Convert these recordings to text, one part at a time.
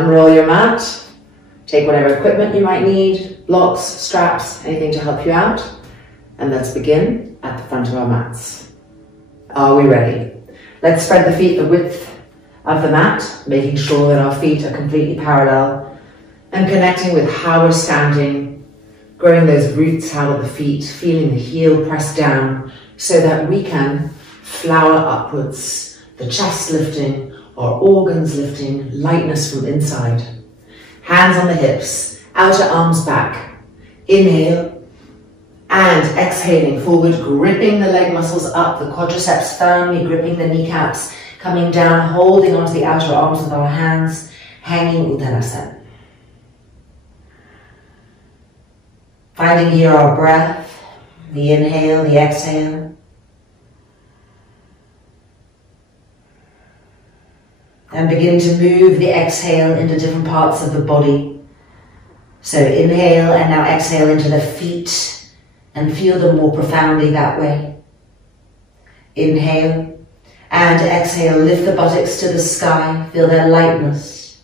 Unroll your mat. Take whatever equipment you might need, blocks, straps, anything to help you out. And let's begin at the front of our mats. Are we ready? Let's spread the feet the width of the mat, making sure that our feet are completely parallel and connecting with how we're standing, growing those roots out of the feet, feeling the heel press down so that we can flower upwards, the chest lifting, our organs lifting, lightness from inside. Hands on the hips, outer arms back. Inhale and exhaling forward, gripping the leg muscles up, the quadriceps firmly gripping the kneecaps, coming down, holding onto the outer arms with our hands, hanging Uttanasana. Finding here our breath, the inhale, the exhale. And begin to move the exhale into different parts of the body. So inhale and now exhale into the feet and feel them more profoundly that way. Inhale and exhale, lift the buttocks to the sky, feel their lightness.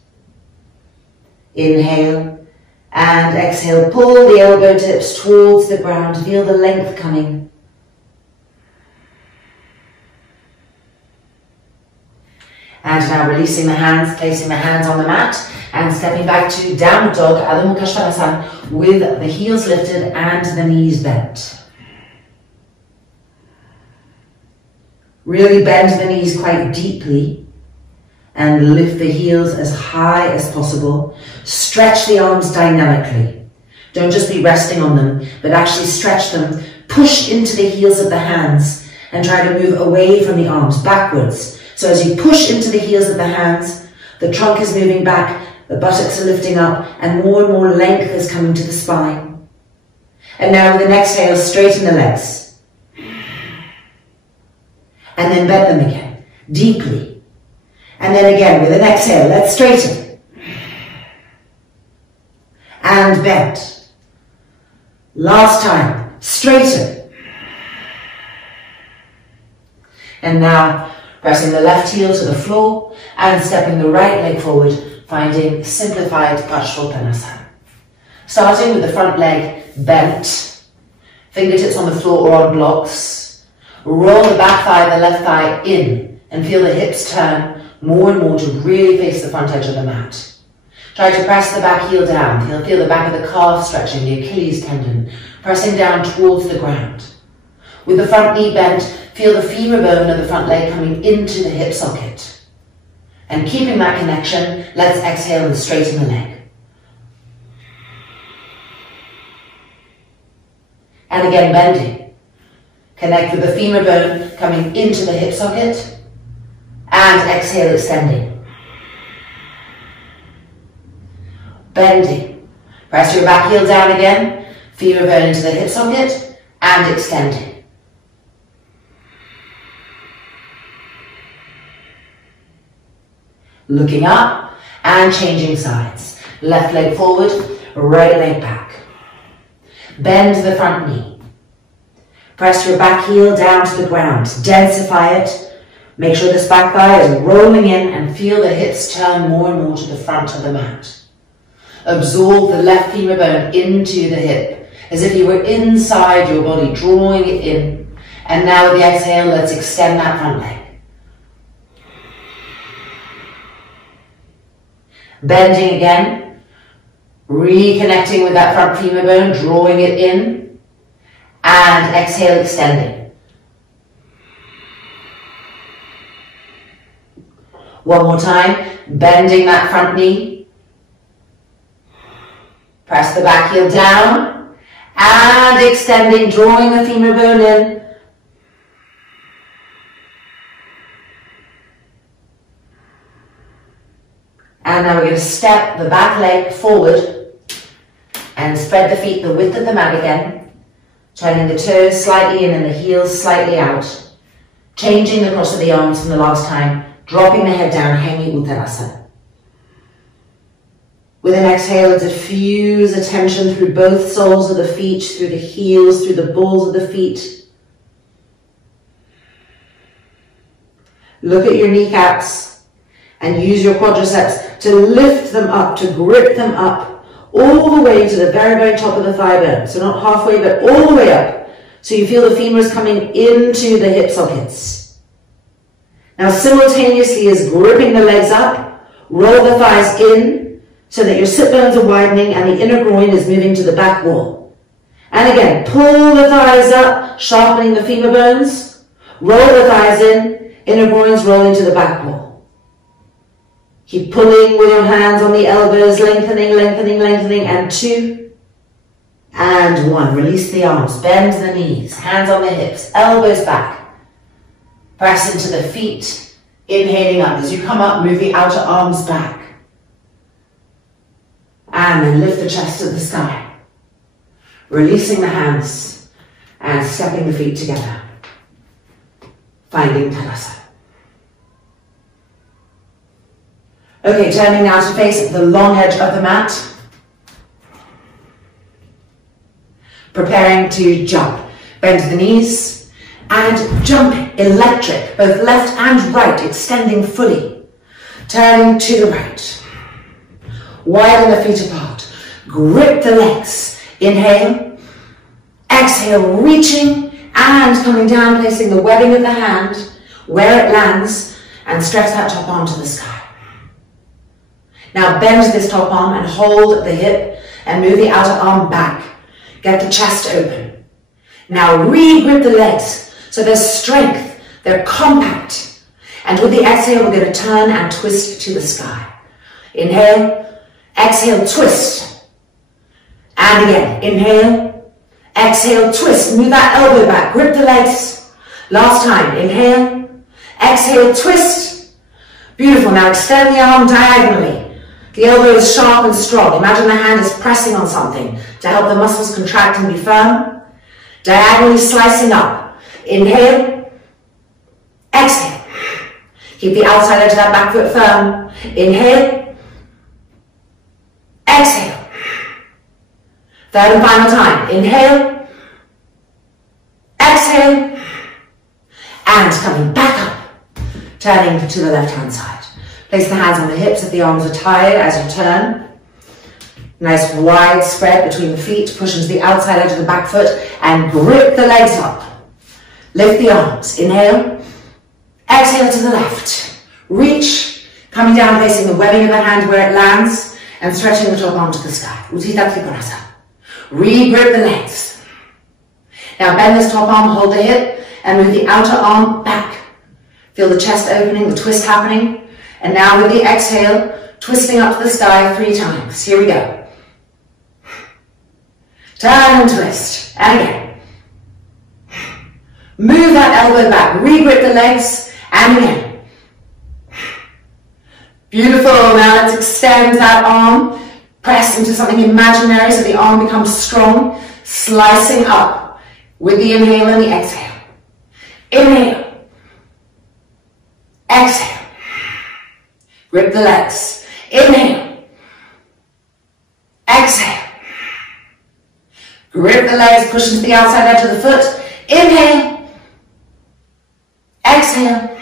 Inhale and exhale, pull the elbow tips towards the ground, feel the length coming. And now releasing the hands, placing the hands on the mat and stepping back to downward dog, Adho Mukha Svanasana, with the heels lifted and the knees bent. Really bend the knees quite deeply and lift the heels as high as possible. Stretch the arms dynamically. Don't just be resting on them, but actually stretch them. Push into the heels of the hands and try to move away from the arms, backwards. So as you push into the heels of the hands, the trunk is moving back, the buttocks are lifting up, and more length is coming to the spine. And now with an exhale, straighten the legs. And then bend them again, deeply. And then again, with an exhale, let's straighten. And bend. Last time, straighten. And now, pressing the left heel to the floor and stepping the right leg forward, finding simplified Uttanasana. Starting with the front leg bent, fingertips on the floor or on blocks. Roll the back thigh, the left thigh in and feel the hips turn more and more to really face the front edge of the mat. Try to press the back heel down. Feel the back of the calf stretching, the Achilles tendon, pressing down towards the ground. With the front knee bent, feel the femur bone of the front leg coming into the hip socket. And keeping that connection, let's exhale and straighten the leg. And again, bending. Connect with the femur bone coming into the hip socket. And exhale, extending. Bending. Press your back heel down again. Femur bone into the hip socket. And extending. Looking up and changing sides. Left leg forward, right leg back. Bend the front knee. Press your back heel down to the ground. Densify it. Make sure this back thigh is rolling in and feel the hips turn more and more to the front of the mat. Absorb the left femur bone into the hip as if you were inside your body, drawing it in. And now with the exhale, let's extend that front leg. Bending again, reconnecting with that front femur bone, drawing it in, and exhale, extending. One more time, bending that front knee. Press the back heel down, and extending, drawing the femur bone in. And now we're going to step the back leg forward and spread the feet the width of the mat again, turning the toes slightly in and the heels slightly out, changing the cross of the arms from the last time, dropping the head down, hanging Uttanasana. With an exhale, diffuse attention through both soles of the feet, through the heels, through the balls of the feet. Look at your kneecaps And use your quadriceps to lift them up, to grip them up, all the way to the very, very top of the thigh bone. So not halfway, but all the way up. So you feel the femurs coming into the hip sockets. Now simultaneously as gripping the legs up, roll the thighs in so that your sit bones are widening and the inner groin is moving to the back wall. And again, pull the thighs up, sharpening the femur bones. Roll the thighs in, inner groins rolling to the back wall. Keep pulling with your hands on the elbows, lengthening, lengthening, lengthening, and 2, and 1. Release the arms, bend the knees, hands on the hips, elbows back. Press into the feet, inhaling up. As you come up, move the outer arms back. And then lift the chest to the sky. Releasing the hands and stepping the feet together. Finding Uttanasana. Okay, turning now to face the long edge of the mat. Preparing to jump. Bend the knees and jump electric, both left and right, extending fully. Turning to the right. Widen the feet apart. Grip the legs. Inhale. Exhale, reaching and coming down, placing the webbing of the hand where it lands and stretch that top arm to the sky. Now bend this top arm and hold the hip and move the outer arm back. Get the chest open. Now re-grip the legs so there's strength, they're compact. And with the exhale, we're going to turn and twist to the sky. Inhale, exhale, twist. And again, inhale, exhale, twist. Move that elbow back, grip the legs. Last time, inhale, exhale, twist. Beautiful, now extend the arm diagonally. The elbow is sharp and strong. Imagine the hand is pressing on something to help the muscles contract and be firm. Diagonally slicing up. Inhale. Exhale. Keep the outside edge of that back foot firm. Inhale. Exhale. Third and final time. Inhale. Exhale. And coming back up. Turning to the left-hand side. Place the hands on the hips if the arms are tired as you turn. Nice wide spread between the feet. Push into the outside edge of the back foot and grip the legs up. Lift the arms. Inhale. Exhale to the left. Reach. Coming down, placing the webbing of the hand where it lands and stretching the top arm to the sky. Uttanasana Viparita. Re-grip the legs. Now bend this top arm, hold the hip and move the outer arm back. Feel the chest opening, the twist happening. And now with the exhale, twisting up to the sky 3 times. Here we go. Turn and twist. And again. Move that elbow back. Re-grip the legs. And again. Beautiful. Now let's extend that arm. Press into something imaginary so the arm becomes strong. Slicing up with the inhale and the exhale. Inhale. Exhale. Grip the legs. Inhale. Exhale. Grip the legs, push into the outside edge of the foot. Inhale. Exhale.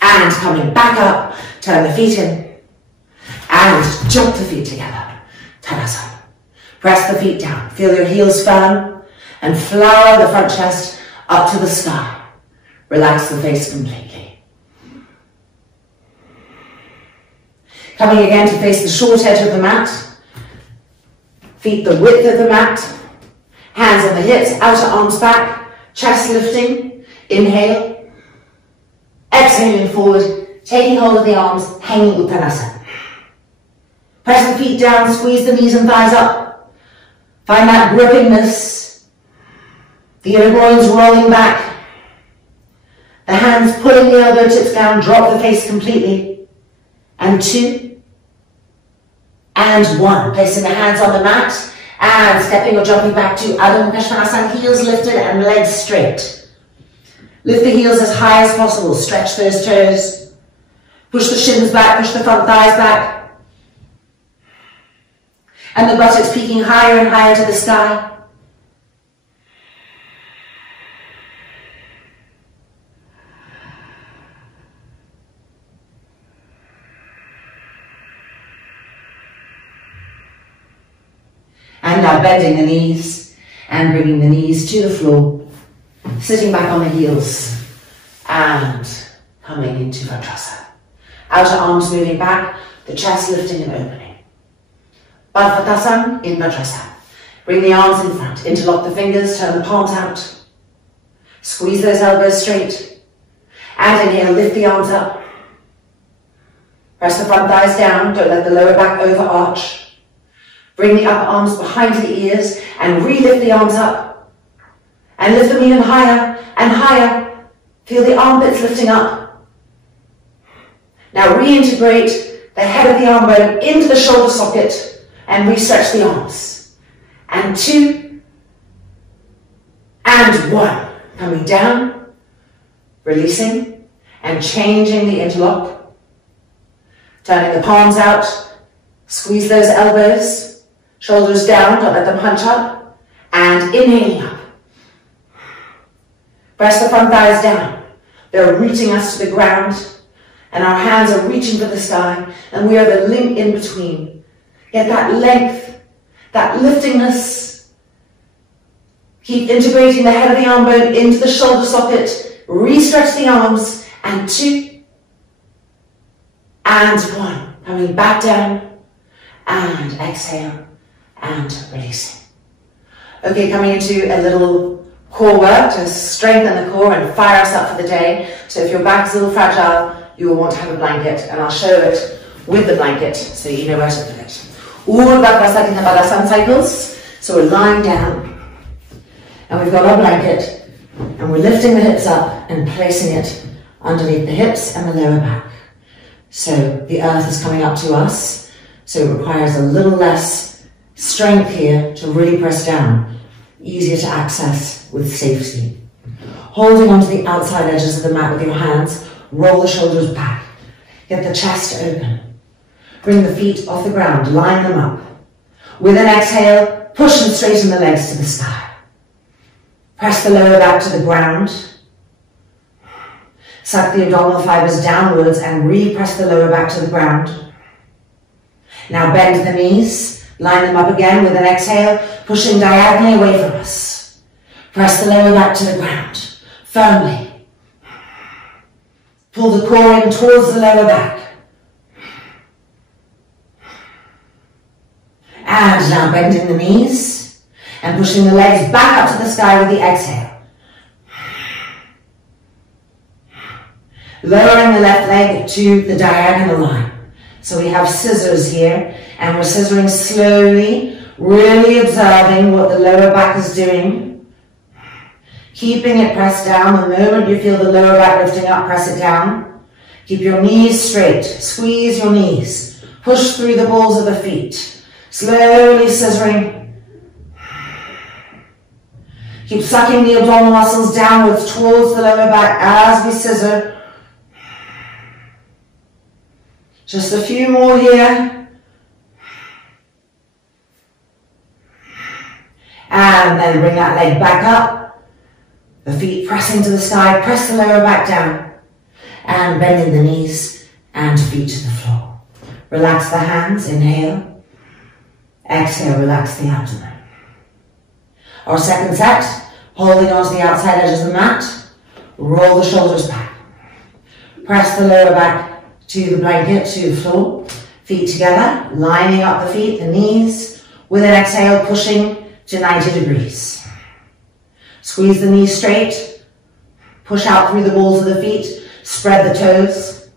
And coming back up, turn the feet in. And jump the feet together. Uttanasana. Press the feet down. Feel your heels firm. And flower the front chest up to the sky. Relax the face completely. Coming again to face the short edge of the mat. Feet the width of the mat. Hands on the hips, outer arms back. Chest lifting. Inhale. Exhaling forward. Taking hold of the arms, hanging Uttanasana. Press the feet down, squeeze the knees and thighs up. Find that grippingness. The inner groins rolling back. The hands pulling the elbow tips down, drop the face completely. And 2. And 1. Placing the hands on the mat and stepping or jumping back to Adho Mukha Svanasana, heels lifted and legs straight. Lift the heels as high as possible. Stretch those toes. Push the shins back, push the front thighs back. And the buttocks peeking higher and higher to the sky. And now bending the knees and bringing the knees to the floor, sitting back on the heels and coming into Vajrasana. Outer arms moving back, the chest lifting and opening. Padmatasana in Vajrasana. Bring the arms in front, interlock the fingers, turn the palms out. Squeeze those elbows straight. And inhale, lift the arms up. Press the front thighs down, don't let the lower back overarch. Bring the upper arms behind the ears and re-lift the arms up. And lift them even higher and higher. Feel the armpits lifting up. Now reintegrate the head of the arm bone into the shoulder socket and re-stretch the arms. And 2, and 1. Coming down, releasing, and changing the interlock. Turning the palms out, squeeze those elbows, shoulders down, don't let them hunch up, and inhaling up. Press the front thighs down. They're rooting us to the ground, and our hands are reaching for the sky, and we are the link in between. Get that length, that liftingness. Keep integrating the head of the arm bone into the shoulder socket. Re-stretch the arms, and 2, and 1. Coming back down, and exhale, and releasing. Okay, coming into a little core work to strengthen the core and fire us up for the day. So if your back is a little fragile, you will want to have a blanket, and I'll show it with the blanket so you know where to put it. All Padmatasana cycles. So we're lying down, and we've got our blanket, and we're lifting the hips up and placing it underneath the hips and the lower back. So the earth is coming up to us, so it requires a little less strength here to really press down. Easier to access with safety. Holding onto the outside edges of the mat with your hands, roll the shoulders back. Get the chest open. Bring the feet off the ground, line them up. With an exhale, push and straighten the legs to the sky. Press the lower back to the ground. Suck the abdominal fibers downwards and re-press the lower back to the ground. Now bend the knees, line them up again with an exhale, pushing diagonally away from us. Press the lower back to the ground, firmly. Pull the core in towards the lower back. And now bending the knees and pushing the legs back up to the sky with the exhale. Lowering the left leg to the diagonal line. So we have scissors here, and we're scissoring slowly, really observing what the lower back is doing. Keeping it pressed down. The moment you feel the lower back lifting up, press it down. Keep your knees straight. Squeeze your knees. Push through the balls of the feet. Slowly scissoring. Keep sucking the abdominal muscles downwards towards the lower back as we scissor. Just a few more here. And then bring that leg back up. The feet pressing to the sky. Press the lower back down. And bending the knees and feet to the floor. Relax the hands. Inhale. Exhale. Relax the abdomen. Our second set. Holding onto the outside edges of the mat. Roll the shoulders back. Press the lower back to the blanket, to the floor. Feet together, lining up the feet, the knees. With an exhale, pushing to 90 degrees. Squeeze the knees straight. Push out through the balls of the feet. Spread the toes.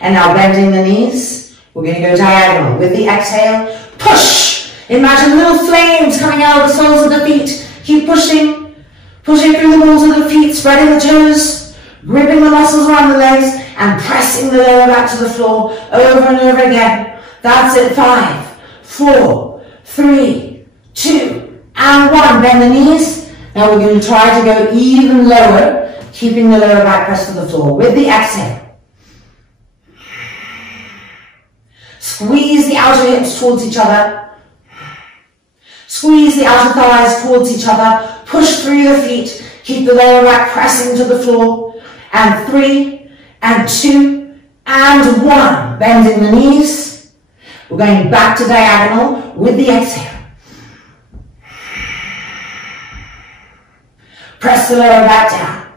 And now bending the knees. We're going to go diagonal. With the exhale, push. Imagine little flames coming out of the soles of the feet. Keep pushing. Pushing through the balls of the feet, spreading the toes. Gripping the muscles around the legs and pressing the lower back to the floor over and over again. That's it. 5, 4, 3, 2, and 1. Bend the knees. Now we're going to try to go even lower, keeping the lower back pressed to the floor. With the exhale. Squeeze the outer hips towards each other. Squeeze the outer thighs towards each other. Push through the feet. Keep the lower back pressing to the floor. And 3, and 2, and 1. Bending the knees. We're going back to diagonal with the exhale. Press the lower back down.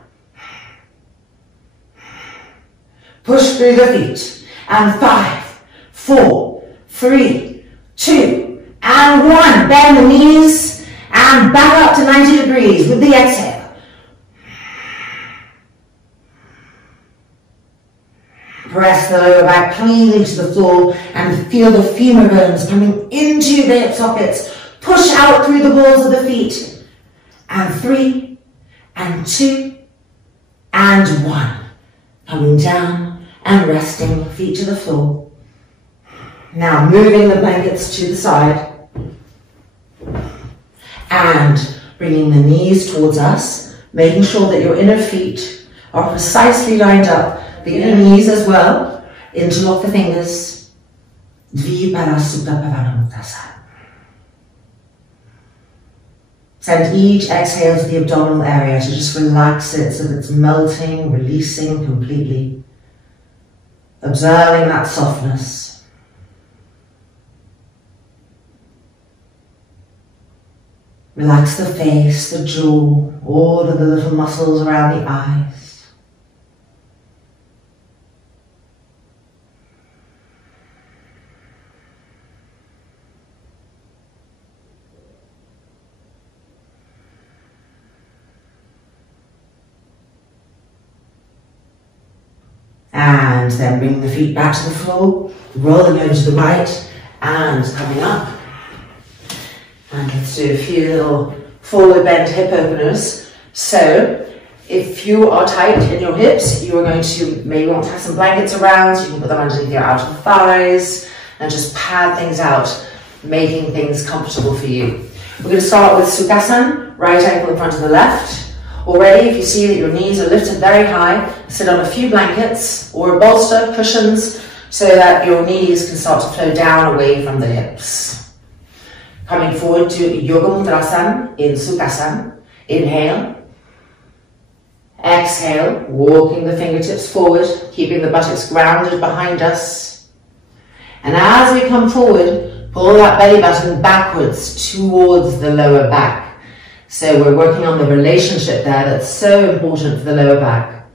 Push through the feet. And 5, 4, 3, 2, and 1. Bend the knees and back up to 90 degrees with the exhale. Press the lower back cleanly to the floor and feel the femur bones coming into the hip sockets. Push out through the balls of the feet. And 3, and 2, and 1. Coming down and resting, feet to the floor. Now moving the blankets to the side. And bringing the knees towards us, making sure that your inner feet are precisely lined up. The inner knees as well. Interlock the fingers. Viparita Karani. Send each exhale to the abdominal area to just relax it so that it's melting, releasing completely. Observing that softness. Relax the face, the jaw, all of the little muscles around the eyes. And then bring the feet back to the floor, rolling over to the right and coming up. And let's do a few little forward bend hip openers. So if you are tight in your hips, you are going to maybe want to have some blankets around, so you can put them underneath your outer thighs and just pad things out, making things comfortable for you. We're going to start with Sukhasana, right ankle in front of the left. Already, if you see that your knees are lifted very high, sit on a few blankets or a bolster, cushions, so that your knees can start to flow down away from the hips. Coming forward to Yoga Mudrasana in Sukhasana. Inhale. Exhale, walking the fingertips forward, keeping the buttocks grounded behind us. And as we come forward, pull that belly button backwards towards the lower back. So we're working on the relationship there that's so important for the lower back.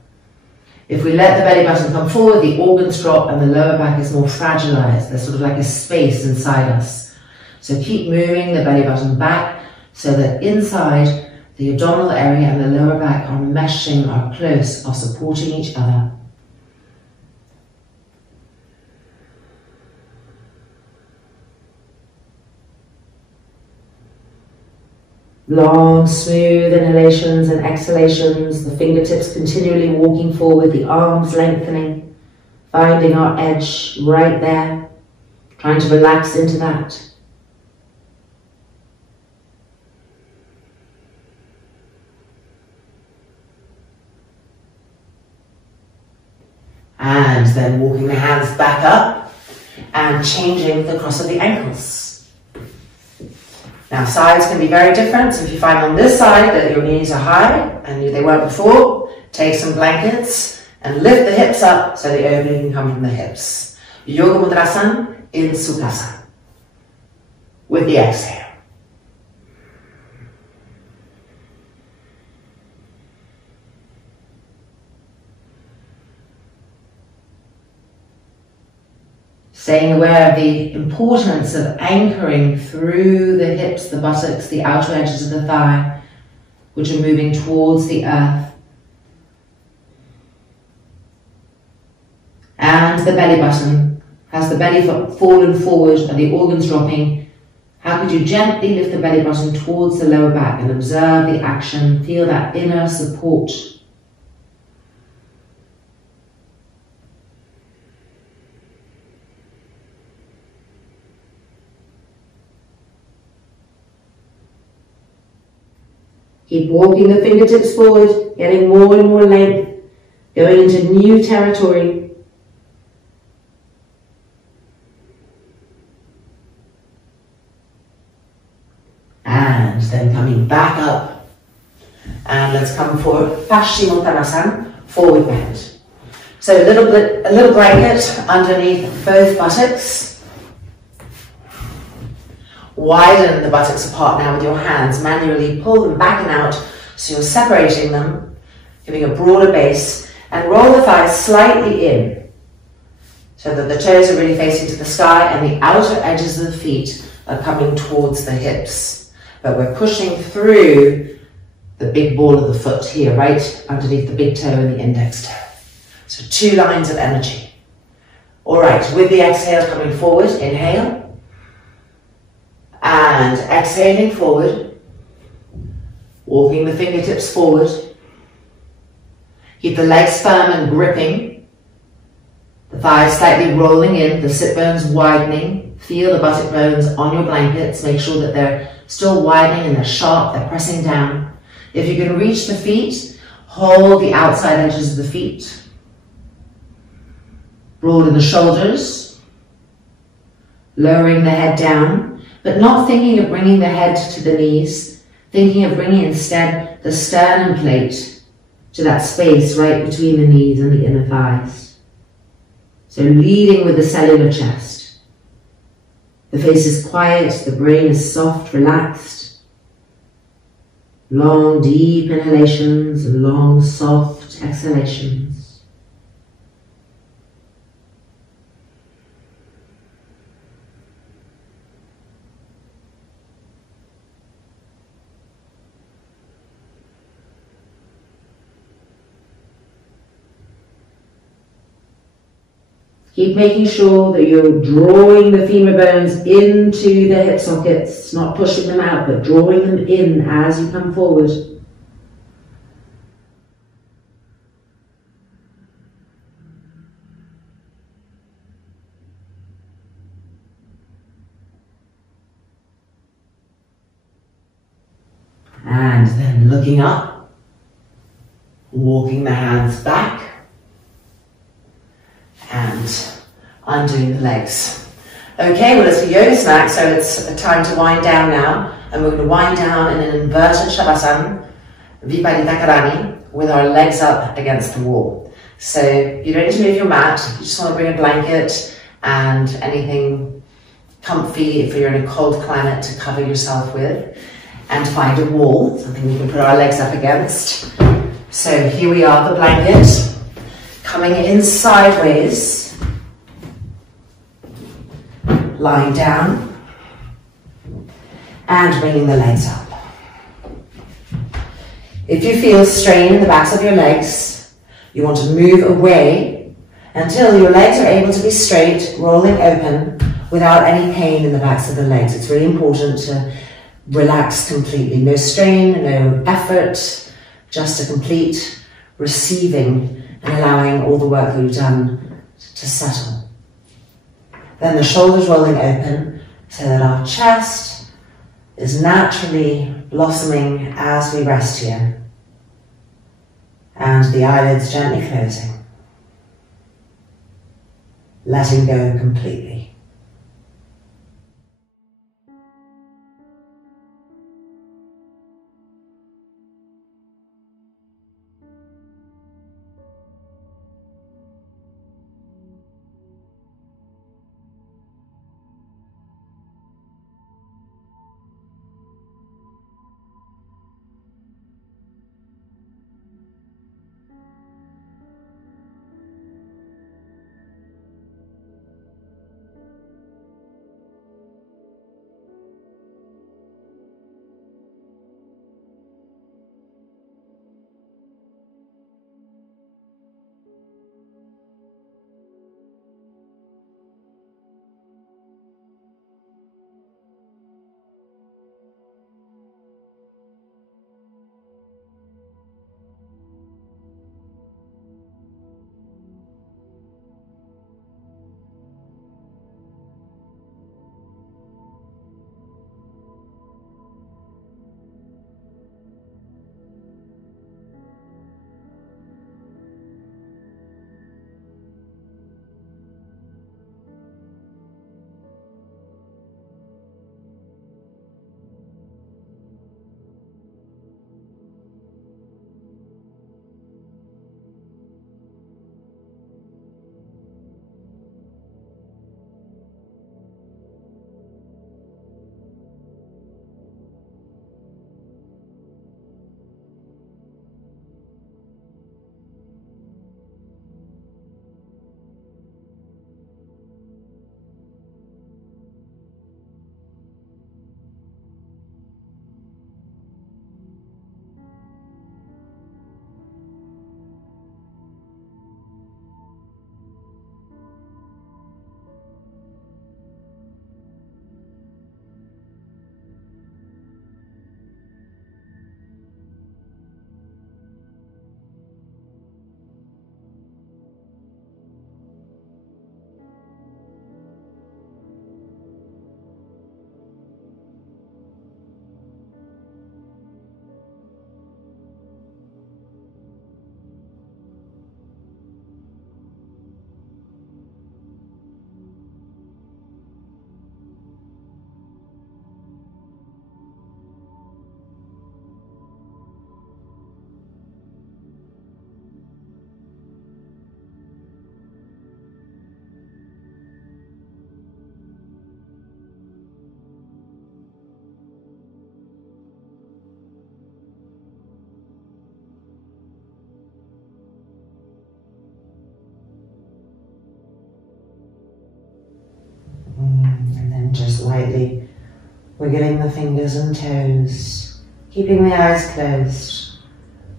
If we let the belly button come forward, the organs drop and the lower back is more fragilized. There's sort of like a space inside us. So keep moving the belly button back so that inside the abdominal area and the lower back are meshing, are close, are supporting each other. Long, smooth inhalations and exhalations, the fingertips continually walking forward, the arms lengthening, finding our edge right there, trying to relax into that. And then walking the hands back up and changing the cross of the ankles. Now sides can be very different, so if you find on this side that your knees are high and they weren't before, take some blankets and lift the hips up so the opening can come from the hips. Yoga Mudrasana in Sukhasana with the exhale. Staying aware of the importance of anchoring through the hips, the buttocks, the outer edges of the thigh, which are moving towards the earth. And the belly button. Has the belly fallen forward and the organs dropping? How could you gently lift the belly button towards the lower back and observe the action, feel that inner support. Keep walking the fingertips forward, getting more and more length, going into new territory. And then coming back up. And let's come for Uttanasana, forward bend. So a little blanket underneath both buttocks. Widen the buttocks apart now with your hands. Manually pull them back and out so you're separating them, giving a broader base, and roll the thighs slightly in so that the toes are really facing to the sky and the outer edges of the feet are coming towards the hips. But we're pushing through the big ball of the foot here, right underneath the big toe and the index toe. So 2 lines of energy. All right, with the exhale coming forward, inhale. And exhaling forward. Walking the fingertips forward. Keep the legs firm and gripping. The thighs slightly rolling in, the sit bones widening. Feel the buttock bones on your blankets. Make sure that they're still widening and they're sharp, they're pressing down. If you can reach the feet, hold the outside edges of the feet. Broaden the shoulders. Lowering the head down, but not thinking of bringing the head to the knees. Thinking of bringing instead the sternum plate to that space right between the knees and the inner thighs. So leading with the cellular chest. The face is quiet, the brain is soft, relaxed. Long, deep inhalations and long, soft exhalations. Keep making sure that you're drawing the femur bones into the hip sockets, not pushing them out, but drawing them in as you come forward. And then looking up, walking the hands back, and undoing the legs. Okay, well it's a yoga snack, so it's time to wind down now. And we're going to wind down in an inverted Savasana, Viparita Karani, with our legs up against the wall. So you don't need to move your mat, you just want to bring a blanket and anything comfy if you're in a cold climate to cover yourself with. And find a wall, something we can put our legs up against. So here we are, the blanket. Coming in sideways, lying down, and bringing the legs up. If you feel strain in the backs of your legs, you want to move away until your legs are able to be straight, rolling open, without any pain in the backs of the legs. It's really important to relax completely. No strain, no effort, just a complete receiving and allowing all the work that we've done to settle. Then the shoulders rolling open so that our chest is naturally blossoming as we rest here. And the eyelids gently closing. Letting go completely. lightly, wiggling the fingers and toes, keeping the eyes closed,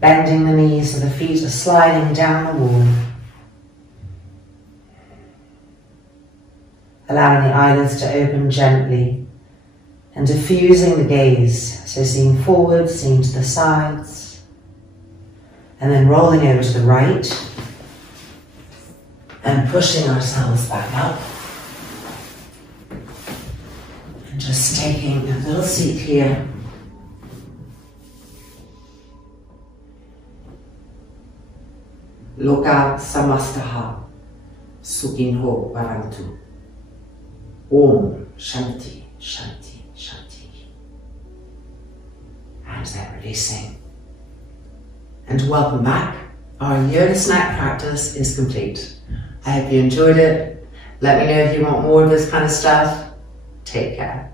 bending the knees so the feet are sliding down the wall. Allowing the eyelids to open gently and diffusing the gaze, so seeing forward, seeing to the sides, and then rolling over to the right and pushing ourselves back up. And just taking a little seat here. Loka samastaha sukhinho varantu. Om Shanti, Shanti, Shanti. And then releasing. And welcome back. Our yoga snack practice is complete. I hope you enjoyed it. Let me know if you want more of this kind of stuff. Take care.